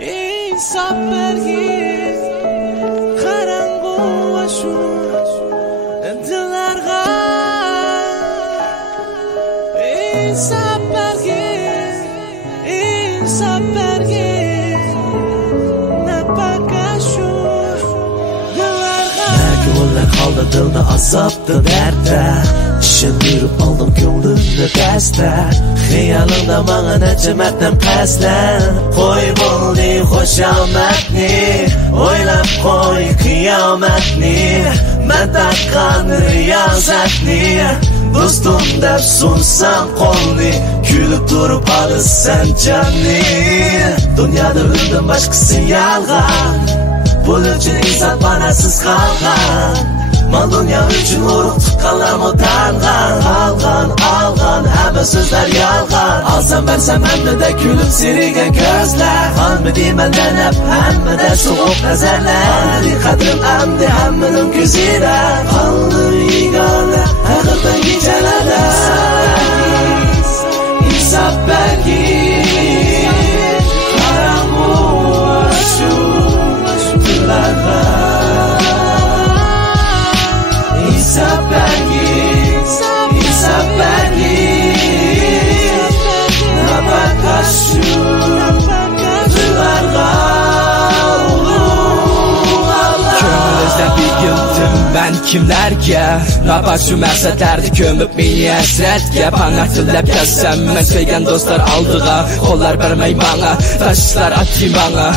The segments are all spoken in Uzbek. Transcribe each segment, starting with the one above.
İnsaf bergin karangu aşu dilarga insaf bergin napakaşu dilarga Ko'ngillar qoldi dilda azobda dardda tushuntirib oldim ko'nglimni pastda xiyolingda manga necha martam paslan qo'y bo'ldi xushomadni o'ylab qo'y qiyomatni man taqqan riyozatni do'stim deb sunsam qo'lni kulib turib olsan jonni dunyoda o'zimdan boshqasi yolg'on buning uchun inson panasiz qolgan mal dünya üçün uruq tuqqanlar mutangan algan hamma so'zlar yolg'on olsam bersam hammada kulib sirigan ko'zlar qolmi deyman lanab hammada so'g'uq nazarlar qoldi qadrim amdi hammaning ko'zida qoldi yigona haqiqatan kechalarda insof bergin qarangu shu kunlarda İnsaf bergin napakaşu dilarga Ko'ngilizda begildim ben kimlarga napakaşu maqsadlarni ko'mib meni hasratga panoh tilab kelsam men sevgan do'stlar oldiga qo'llar bermay manga tashlar atdi manga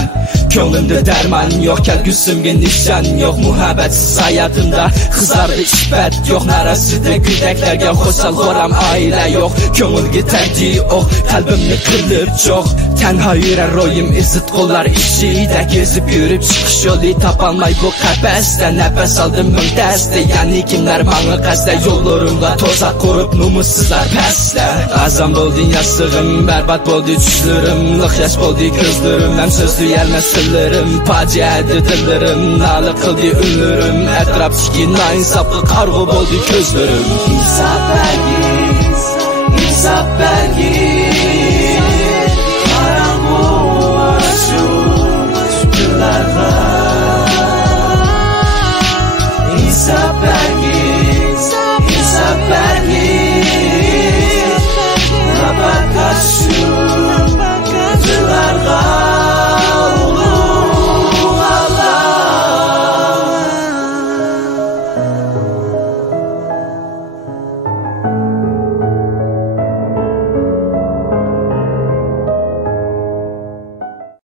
Ko'nglimda darman yo'q, kelgusimga nishon yo'q, muhabbatsiz hayotimda qizlarda isbat yo'q, narasida gulaklarga xo'sal xo'ram oila yo'q, ko'ngilga tagdi yo'q, qalbimni qilib cho'q, tanho yurar ro'yim izzat qo'llar ishida kezib yurib chiqish yo'li topolmay bu qafasda nafas oldim ming dasda, ya'ni kimlar menga qasda yo'llarimga to'saq qurib nomussizlar pastda, azam bo'ldi yassig'im, barbod bo'ldi tushlarim, liq yosh bo'ldi ko'zlarim, ham so'z duyolmas Sırlarım, faciaydı dillerim, nali qildi ünlerim, etrafdagi noinsoflik qarg'u bo'ldi ko'zlarim. İnsaf bergin